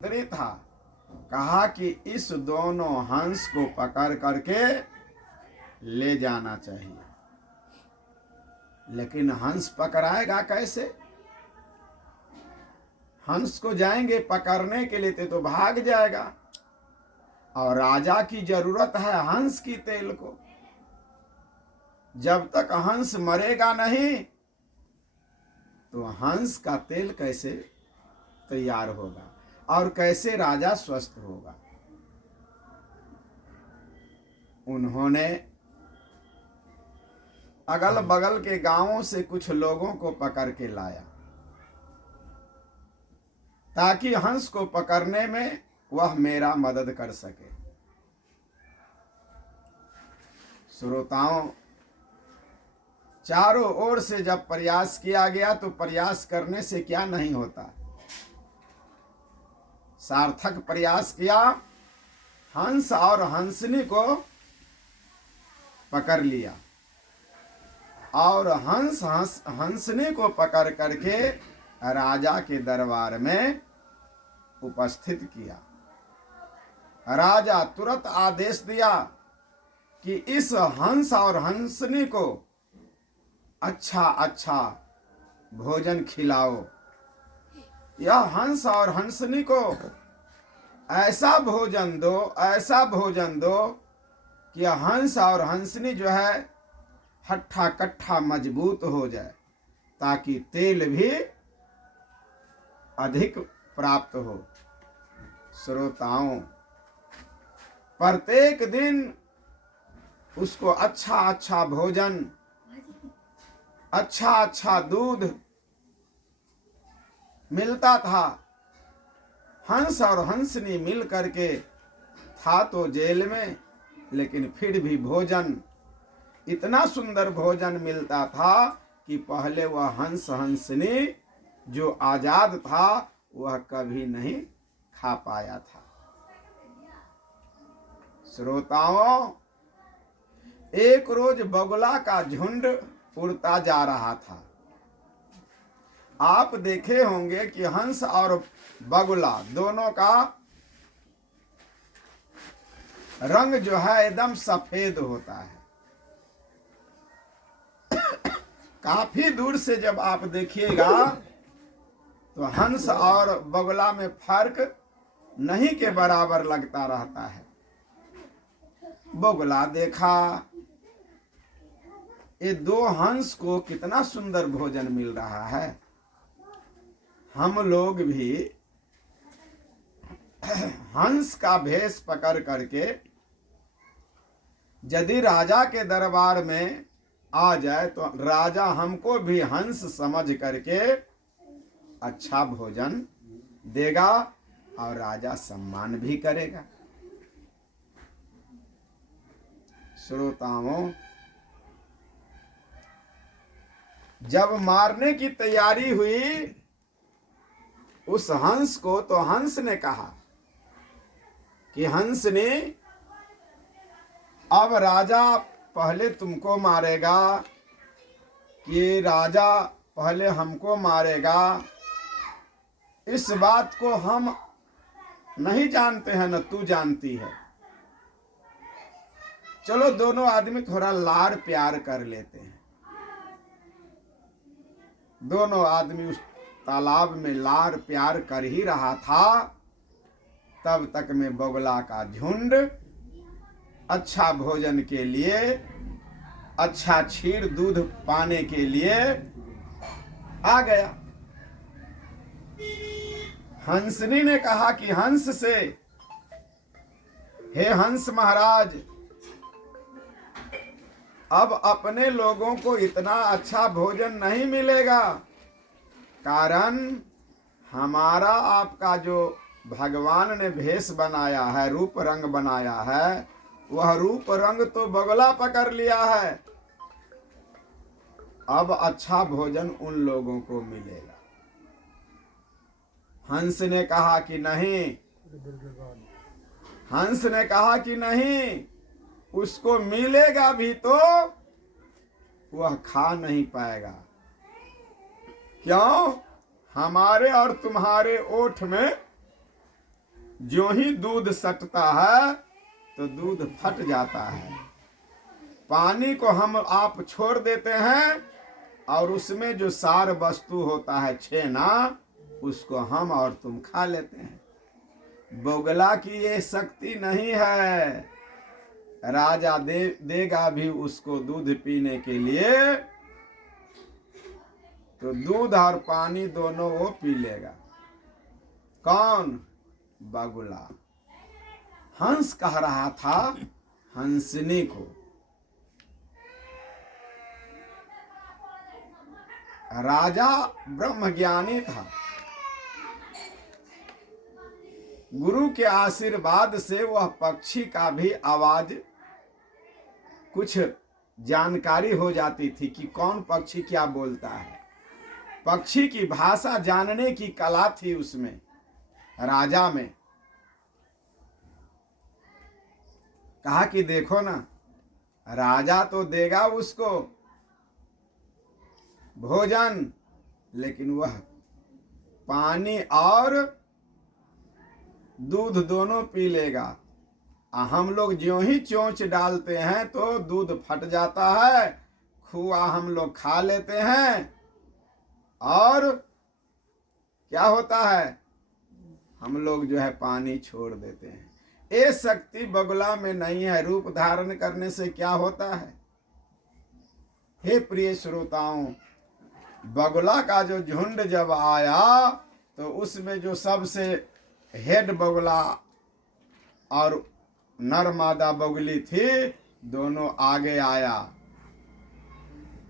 मंत्री था, कहा कि इस दोनों हंस को पकड़ करके ले जाना चाहिए। लेकिन हंस पकड़ाएगा कैसे? हंस को जाएंगे पकड़ने के लिए तो भाग जाएगा, और राजा की जरूरत है हंस की तेल को। जब तक हंस मरेगा नहीं तो हंस का तेल कैसे तैयार होगा और कैसे राजा स्वस्थ होगा? उन्होंने अगल बगल के गांवों से कुछ लोगों को पकड़ के लाया ताकि हंस को पकड़ने में वह मेरा मदद कर सके। श्रोताओं, चारों ओर से जब प्रयास किया गया तो प्रयास करने से क्या नहीं होता, सार्थक प्रयास किया, हंस और हंसनी को पकड़ लिया और हंसनी को पकड़ करके राजा के दरबार में उपस्थित किया। राजा तुरंत आदेश दिया कि इस हंस और हंसनी को अच्छा अच्छा भोजन खिलाओ। यह हंस और हंसनी को ऐसा भोजन दो, ऐसा भोजन दो कि यह हंस और हंसनी जो है हट्ठा कट्ठा मजबूत हो जाए, ताकि तेल भी अधिक प्राप्त हो। श्रोताओं, प्रत्येक दिन उसको अच्छा अच्छा भोजन, अच्छा अच्छा दूध मिलता था। हंस और हंसनी मिल करके था तो जेल में, लेकिन फिर भी भोजन, इतना सुंदर भोजन मिलता था कि पहले वह हंस हंसनी जो आजाद था वह कभी नहीं खा पाया था। श्रोताओं, एक रोज बगुला का झुंड उड़ता जा रहा था। आप देखे होंगे कि हंस और बगुला दोनों का रंग जो है एकदम सफेद होता है। काफी दूर से जब आप देखिएगा तो हंस और बगुला में फर्क नहीं के बराबर लगता रहता है। बगुला देखा ये दो हंस को कितना सुंदर भोजन मिल रहा है, हम लोग भी हंस का भेष पकड़ करके यदि राजा के दरबार में आ जाए तो राजा हमको भी हंस समझ करके अच्छा भोजन देगा और राजा सम्मान भी करेगा। श्रोताओं, जब मारने की तैयारी हुई उस हंस को, तो हंस ने कहा कि हंस ने, अब राजा पहले तुमको मारेगा कि राजा पहले हमको मारेगा, इस बात को हम नहीं जानते हैं, न तू जानती है। चलो दोनों आदमी थोड़ा लाड़ प्यार कर लेते हैं। दोनों आदमी उस तालाब में लाड़ प्यार कर ही रहा था, तब तक में बगुला का झुंड अच्छा भोजन के लिए, अच्छा क्षीर दूध पाने के लिए आ गया। हंसनी ने कहा कि हंस से, हे हंस महाराज, अब अपने लोगों को इतना अच्छा भोजन नहीं मिलेगा, कारण हमारा आपका जो भगवान ने भेष बनाया है, रूप रंग बनाया है, वह रूप रंग तो बगुला पकड़ लिया है। अब अच्छा भोजन उन लोगों को मिलेगा। हंस ने कहा कि नहीं, हंस ने कहा कि नहीं, उसको मिलेगा भी तो वह खा नहीं पाएगा। क्यों? हमारे और तुम्हारे ओठ में जो ही दूध सटता है तो दूध फट जाता है। पानी को हम आप छोड़ देते हैं और उसमें जो सार वस्तु होता है छेना, उसको हम और तुम खा लेते हैं। बोगला की ये शक्ति नहीं है। राजा देगा भी उसको दूध पीने के लिए, तो दूध और पानी दोनों वो पी लेगा। कौन? बगुला। हंस कह रहा था हंसनी को। राजा ब्रह्मज्ञानी था। गुरु के आशीर्वाद से वह पक्षी का भी आवाज कुछ जानकारी हो जाती थी कि कौन पक्षी क्या बोलता है। पक्षी की भाषा जानने की कला थी उसमें, राजा में। कहा कि देखो ना, राजा तो देगा उसको भोजन, लेकिन वह पानी और दूध दोनों पी लेगा। हम लोग ज्यों ही चोंच डालते हैं तो दूध फट जाता है, खुआ हम लोग खा लेते हैं, और क्या होता है, हम लोग जो है पानी छोड़ देते हैं। ये शक्ति बगुला में नहीं है। रूप धारण करने से क्या होता है? हे प्रिय श्रोताओं, बगुला का जो झुंड जब आया तो उसमें जो सबसे हेड बगुला और नर मादा बगुली थी, दोनों आगे आया।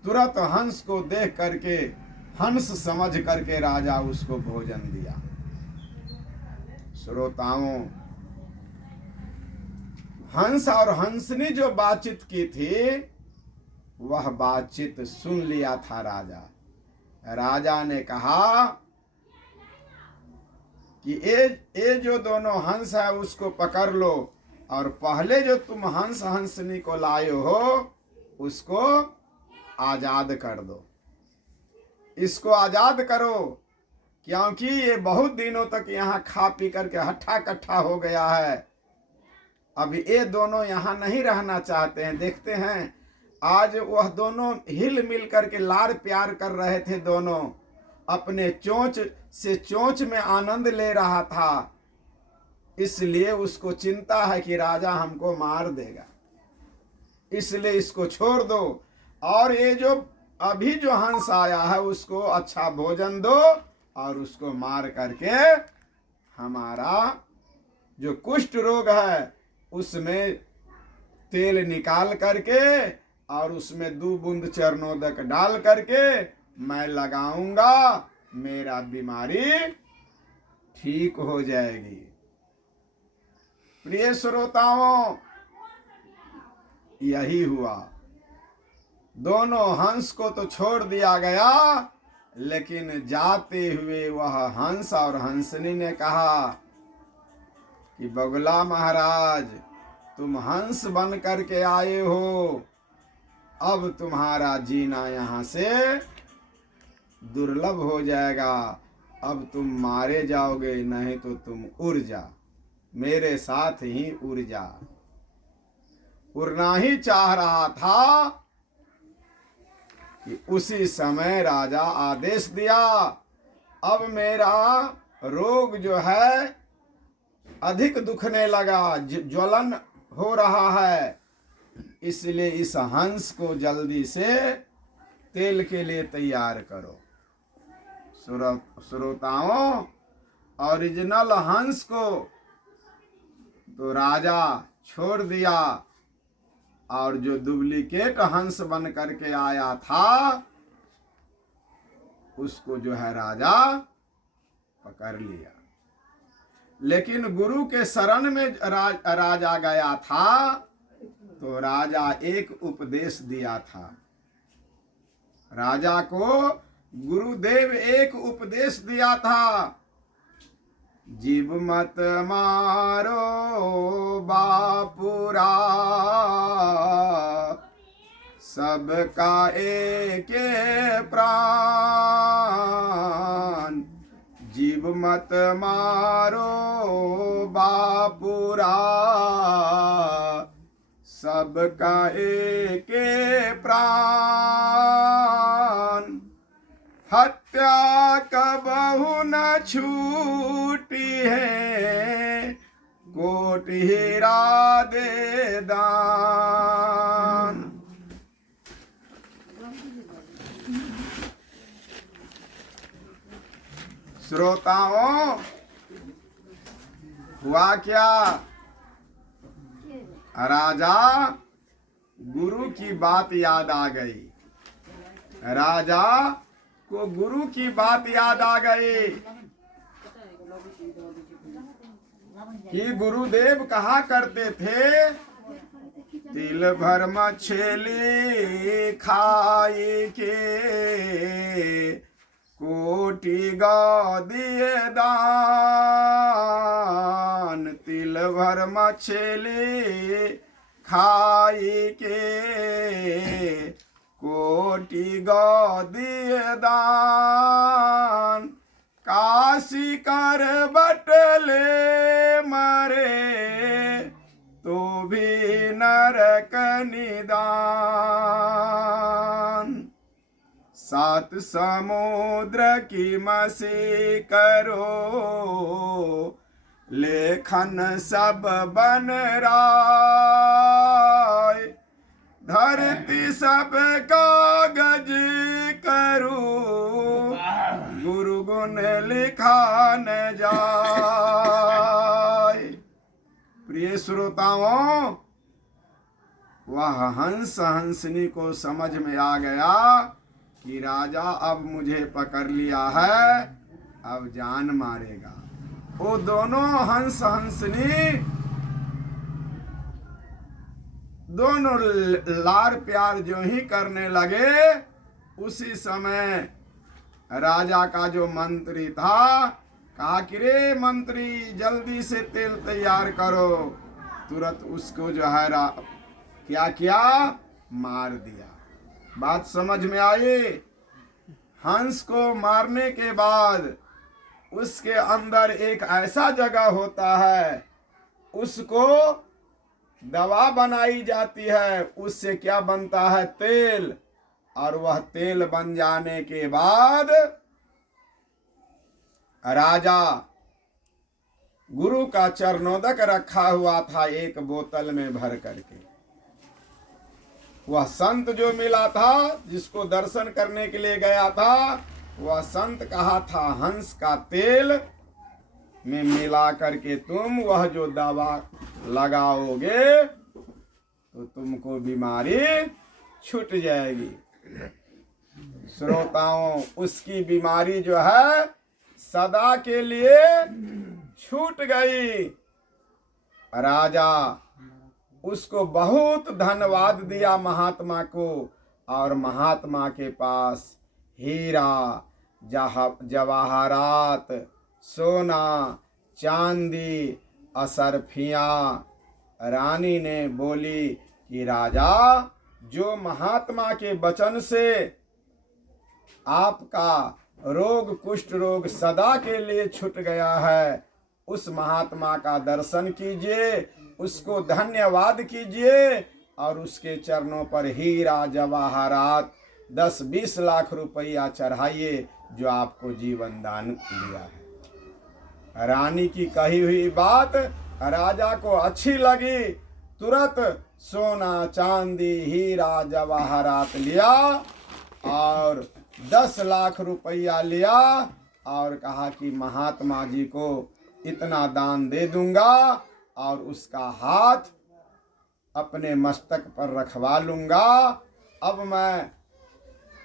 तुरंत हंस को देख करके, हंस समझ करके राजा उसको भोजन दिया। श्रोताओं, हंस और हंसनी जो बातचीत की थी, वह बातचीत सुन लिया था राजा। राजा ने कहा कि ये जो दोनों हंस है उसको पकड़ लो, और पहले जो तुम हंस हंसनी को लाए हो उसको आजाद कर दो। इसको आजाद करो, क्योंकि ये बहुत दिनों तक यहाँ खा पी करके हट्ठा कट्ठा हो गया है। अब ये दोनों यहाँ नहीं रहना चाहते हैं। देखते हैं आज वह दोनों हिल मिल करके लाड़ प्यार कर रहे थे। दोनों अपने चोंच से चोंच में आनंद ले रहा था, इसलिए उसको चिंता है कि राजा हमको मार देगा, इसलिए इसको छोड़ दो। और ये जो अभी जो हंस आया है उसको अच्छा भोजन दो, और उसको मार करके हमारा जो कुष्ठ रोग है उसमें तेल निकाल करके और उसमें 2 बूंद चरणोदक डाल करके मैं लगाऊंगा, मेरा बीमारी ठीक हो जाएगी। प्रिय श्रोताओं, यही हुआ। दोनों हंस को तो छोड़ दिया गया, लेकिन जाते हुए वह हंस और हंसनी ने कहा कि बगुला महाराज, तुम हंस बन करके आए हो, अब तुम्हारा जीना यहाँ से दुर्लभ हो जाएगा। अब तुम मारे जाओगे, नहीं तो तुम उड़ जा, मेरे साथ ही उड़ जा। उड़ना ही चाह रहा था कि उसी समय राजा आदेश दिया, अब मेरा रोग जो है अधिक दुखने लगा, ज्वलन हो रहा है, इसलिए इस हंस को जल्दी से तेल के लिए तैयार करो। श्रोताओं, ओरिजिनल हंस को तो राजा छोड़ दिया, और जो डुप्लीकेट हंस बन करके आया था उसको जो है राजा पकड़ लिया। लेकिन गुरु के शरण में राजा गया था, तो राजा एक उपदेश दिया था। राजा को गुरुदेव एक उपदेश दिया था, जीव मत मारो बापुरा, सबका एक प्राण, जीव मत मारो पूरा सबका एके प्राण। हत्या कबहु न छूटी है कोटि हीरा दे दान। श्रोताओं, हुआ क्या? राजा गुरु की बात याद आ गई। राजा को गुरु की बात याद आ गई कि गुरुदेव कहा करते थे, तिल भर मछली खाई के कोटि गौ दिए दान। तिल भर मछली खाई के कोटि गौ दिए दान। काशी कर बटले मरे तो भी नरक निदान। सात समुद्र की मसी करो लेखन सब बन राय। धरती सब कागज करूं गुरु गुण लिखा न जाए। प्रिय श्रोताओं, वह हंस हंसनी को समझ में आ गया कि राजा अब मुझे पकड़ लिया है, अब जान मारेगा। वो दोनों हंस हंसनी दोनों लार प्यार जो ही करने लगे, उसी समय राजा का जो मंत्री था कहा कि रे मंत्री, जल्दी से तेल तैयार करो। तुरंत उसको जो है क्या किया, मार दिया। बात समझ में आई? हंस को मारने के बाद उसके अंदर एक ऐसा जगह होता है, उसको दवा बनाई जाती है। उससे क्या बनता है, तेल। और वह तेल बन जाने के बाद राजा गुरु का चरणोदक रखा हुआ था एक बोतल में भर करके। वह संत जो मिला था, जिसको दर्शन करने के लिए गया था, वह संत कहा था, हंस का तेल में मिला करके तुम वह जो दवा लगाओगे तो तुमको बीमारी छूट जाएगी। श्रोताओं, उसकी बीमारी जो है सदा के लिए छूट गई। राजा उसको बहुत धन्यवाद दिया महात्मा को, और महात्मा के पास हीरा जवाहरात, सोना, चांदी, असरफियाँ। रानी ने बोली कि राजा, जो महात्मा के वचन से आपका रोग, कुष्ठ रोग सदा के लिए छूट गया है, उस महात्मा का दर्शन कीजिए, उसको धन्यवाद कीजिए और उसके चरणों पर हीरा जवाहरात 10-20 लाख रुपया चढ़ाइए, जो आपको जीवन दान दिया है। रानी की कही हुई बात राजा को अच्छी लगी। तुरंत सोना, चांदी, हीरा जवाहरात लिया और 10 लाख रुपया लिया और कहा कि महात्मा जी को इतना दान दे दूंगा और उसका हाथ अपने मस्तक पर रखवा लूंगा। अब मैं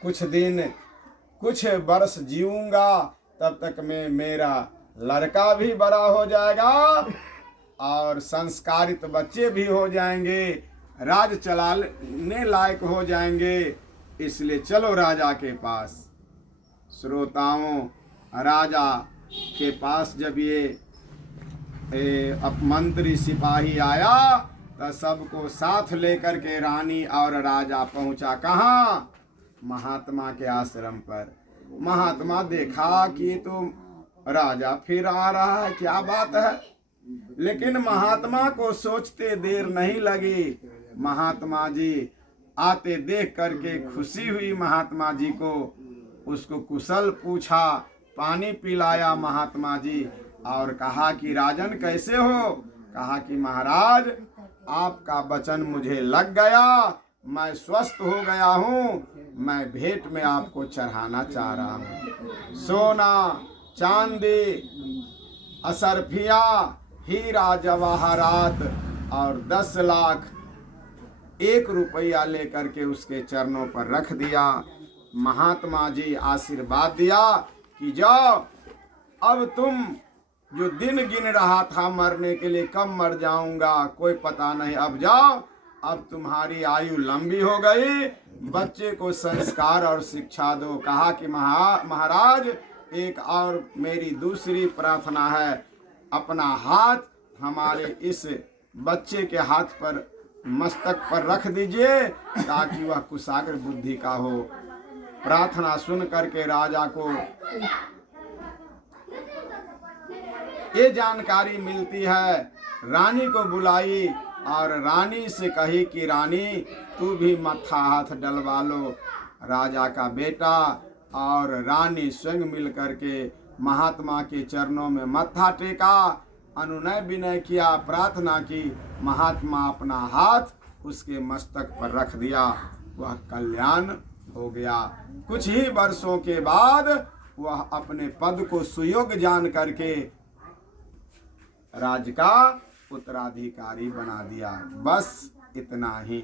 कुछ दिन, कुछ वर्ष जीऊंगा, तब तक में मेरा लड़का भी बड़ा हो जाएगा और संस्कारित बच्चे भी हो जाएंगे, राज चलाने लायक हो जाएंगे। इसलिए चलो राजा के पास। श्रोताओं, राजा के पास जब ये मंत्री सिपाही आया तो सबको साथ लेकर के रानी और राजा पहुंचा। कहाँ? महात्मा के आश्रम पर। महात्मा देखा कि तो राजा फिर आ रहा है, क्या बात है, लेकिन महात्मा को सोचते देर नहीं लगी। महात्मा जी आते देख करके खुशी हुई महात्मा जी को। उसको कुशल पूछा, पानी पिलाया महात्मा जी और कहा कि राजन कैसे हो? कहा कि महाराज आपका वचन मुझे लग गया, मैं स्वस्थ हो गया हूँ, मैं भेंट में आपको चढ़ाना चाह रहा हूँ। सोना चांदी असरफिया हीरा जवाहरात और 10 लाख 1 रुपया लेकर के उसके चरणों पर रख दिया। महात्मा जी आशीर्वाद दिया कि जाओ, अब तुम जो दिन गिन रहा था मरने के लिए, कब मर जाऊंगा कोई पता नहीं, अब जाओ, अब तुम्हारी आयु लंबी हो गई, बच्चे को संस्कार और शिक्षा दो। कहा कि महाराज एक और मेरी दूसरी प्रार्थना है, अपना हाथ हमारे इस बच्चे के हाथ पर मस्तक पर रख दीजिए ताकि वह कुशाग्र बुद्धि का हो। प्रार्थना सुन करके राजा को ये जानकारी मिलती है। रानी को बुलाई और रानी से कही कि रानी तू भी मत्था हाथ डलवा लो। राजा का बेटा और रानी स्वयं मिल करके महात्मा के चरणों में मत्था टेका, अनुनय विनय किया, प्रार्थना की। महात्मा अपना हाथ उसके मस्तक पर रख दिया, वह कल्याण हो गया। कुछ ही वर्षों के बाद वह अपने पद को सुयोग्य जान करके राज्य का उत्तराधिकारी बना दिया। बस इतना ही।